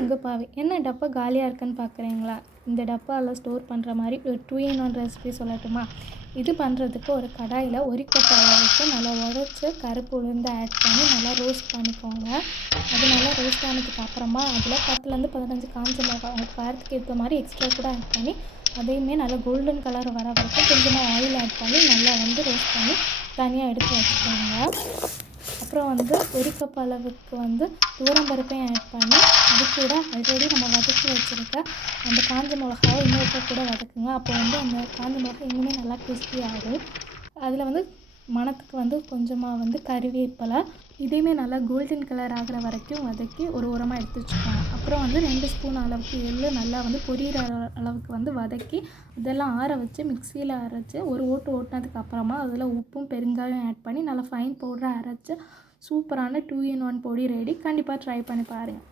உங்கள் பாவி. என்ன டப்பா காலியாக இருக்குன்னு பார்க்குறீங்களா? இந்த டப்பாவில் ஸ்டோர் பண்ணுற மாதிரி ஒரு 2 in 1 ரெசிபி சொல்லட்டுமா? இது பண்ணுறதுக்கு ஒரு கடாயில் 1 கப் அளவுக்கு நல்லா உடச்சி கருப்பு உளுந்து ஆட் பண்ணி நல்லா ரோஸ்ட் பண்ணிக்கோங்க. அது நல்லா ரோஸ்ட் ஆனதுக்கு அப்புறமா அதில் 10லேருந்து 15 காஞ்ச மிளகாய் உங்கள் காரத்துக்கு ஏற்ற மாதிரி எக்ஸ்ட்ரா கூட ஆட் பண்ணி அதையுமே நல்லா கோல்டன் கலர் வர வரைக்கும் கொஞ்சமாக ஆயில் ஆட் பண்ணி நல்லா ரோஸ்ட் பண்ணி தனியாக எடுத்து வச்சுக்கோங்க. அப்புறம் 1 கப் அளவுக்கு துவரம்பருப்பையும் ஆட் பண்ணி அது கூட ஆல்ரெடி நம்ம வதக்கி வச்சுருக்க அந்த காஞ்ச மிளகாவை இன்னொருக்க கூட வதக்குங்க. அப்போ அந்த காஞ்ச மிளகாய் இன்னுமே நல்லா கிறிஸ்பி ஆகும். அதில் மணத்துக்கு கொஞ்சமாக கறிவேப்பிலை இதையுமே நல்லா கோல்டன் கலர் ஆகிற வரைக்கும் வதக்கி ஒரு ஓரமாக எடுத்து வச்சுக்கோங்க. அப்புறம் 2 ஸ்பூன் அளவுக்கு எள்ளு நல்லா பொரியிற அளவுக்கு வதக்கி இதெல்லாம் ஆற வச்சு மிக்சியில் அரைச்சி ஒரு ஓட்டு ஓட்டினதுக்கு அப்புறமா அதில் உப்பும் பெருங்காயம் ஆட் பண்ணி நல்லா ஃபைன் பவுடராக அரைச்சி சூப்பரான 2 in 1 பொடி ரெடி. கண்டிப்பாக ட்ரை பண்ணி பாருங்கள்.